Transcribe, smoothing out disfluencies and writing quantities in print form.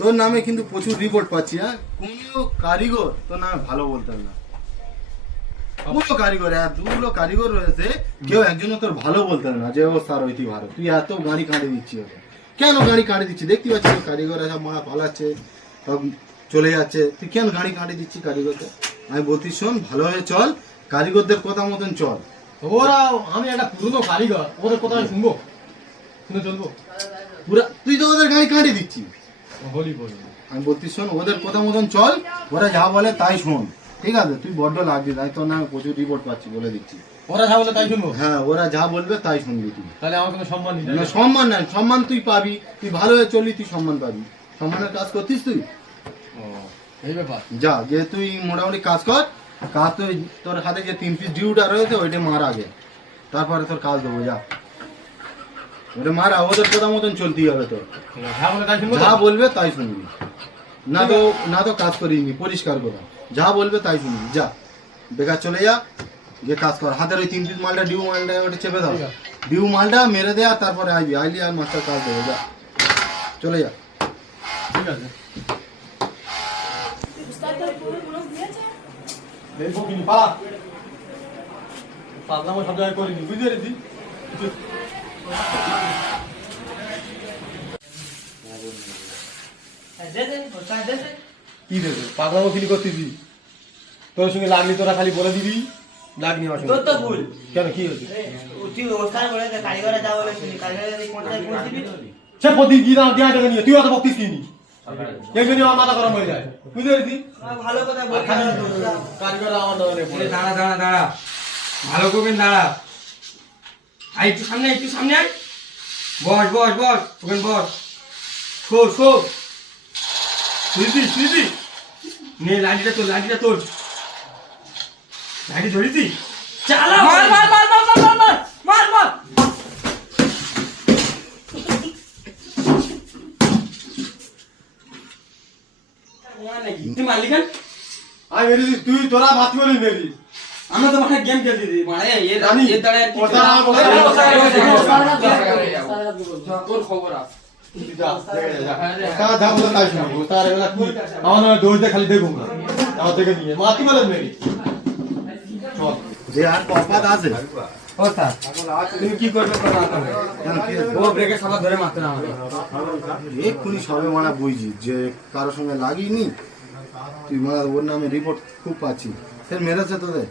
তোর নামে কিন্তু প্রচুর রিপোর্ট পাচ্ছি। হ্যাঁ, কোনো কারিগর তোর নামে ভালো বলতে না। দুটো কারিগর, দুগুলো কারিগর রয়েছে, কেউ একজন তোর ভালো বলতে না যে ও স্যার হইতে ভালো। তুই এত গাড়ি কাটে দিচ্ছি ওকে, কেন গাড়ি কাটে দিচ্ছি? দেখতে পাচ্ছি কারিগর সব মারা পালাচ্ছে, সব চলে যাচ্ছে, তুই কেন গাড়ি কাটে দিচ্ছি কারিগরকে? আমি বলছি শোন, ভালোভাবে চল, কারিগরদের কথা মতন চল। ওরা আমি একটা পুরনো কারিগর, ওদের কথা শুনবো, শুনে চলবো? পুরা তুই তো ওদের গাড়ি কাটে দিচ্ছি। বলি বলি, আমি বলছি শোন, ওদের কথা মতন চল, ওরা যা বলে তাই শোন, ঠিক আছে? তুই বড্ড লাগবি, তাই তোর নামে প্রচুর রিপোর্ট পাচ্ছি, বলে দিচ্ছি। ওরা যা বলে তাই শুনবো? হ্যাঁ, ওরা যা বলবে তাই শুনবি তুই। তাহলে আমার কোনো সম্মান নেই? না, সম্মান নাই, সম্মান তুই পাবি, তুই ভালো হয়ে চললি, তুই সম্মান পাবি। সম্মানের কাজ করতিস তুই? এই ব্যাপার, যা, যে তুই মোটামুটি কাজ কর, কাজ তুই তোর হাতে যে 3 পিস ডিউটা রয়েছে ওইটা মার আগে, তারপরে তোর কাজ দেবো। যা, ওটা মারা, ওদের কথা মতন চলতেই হবে তোর। যা বলবে তাই শুনবি, না তো কাজ করিনি, পরিষ্কার করে যা বলবে তাই শুনবি। যা, বেকার চলে যা, যে কাজ কর। হাতের ওই 3 পিস মালটা, ডিউ মালটা ওটা চেপে দাও, ডিউ মালটা মেরে দেয়া, তারপরে আইবি, আইলি আর মাস্টার কাজ দেবে। যা, চলে যা। ঠিক আছে। পাতলামো সব জায়গায় করিনি, বুঝতে পেরেছি। কি দেবে? পাতলামো ফিল করতেছি, তোর সঙ্গে লাগলি তোরা খালি বলে দিবি, লাগনি আমার সঙ্গে। তোর তো ভুল। কেন, কি হয়েছে? তুই ওস্তাদ বলে দে, কারিগরে যা বলে শুনি, কারিগরে যদি কোনটায় পৌঁছ দিবি। সে প্রতি দিন দেওয়া টাকা নিয়ে তুই অত বকতিস কিনি, এই জন্য আমার মাথা গরম হয়ে যায়, বুঝতে পেরেছি। ভালো কথা বলি। কারিগর আমার দরকার নেই। দাঁড়া দাঁড়া দাঁড়া, ভালো করবেন, দাঁড়া। আয় একটু সামনে, একটু সামনে আয়। বস বস বস, ওখানে বস। শোর শোর, শুয়েছি শুয়েছি। নে লাঠিটা তোর, লাঠিটা তোর, লাঠি ধরেছি। চালা, মার মার মার মার মার মার মার মার মার। তুই মারলি কেন? আমি মেরেছি, তুই তোরা মাতি বলি মেরি। আমরা তো মাঠে গেম খেলতেছি, মানে এর দাঁড়ায় আর কি? তোর খবর আছে। আমার নামে দোষ দিয়ে খালি দেখুন না, আমার থেকে নিয়ে মাতি বলে মেরি। যে আর কপাত আছে, তুমি কি করবে? ও ব্রেকের সামনে ধরে মারতে না আমাকে। এক্ষুনি সবে মানা বুঝছি যে কারোর সঙ্গে লাগিনি, তুই মারা ওর নামে রিপোর্ট খুব পাচ্ছি, সে মেরেছে তোদের।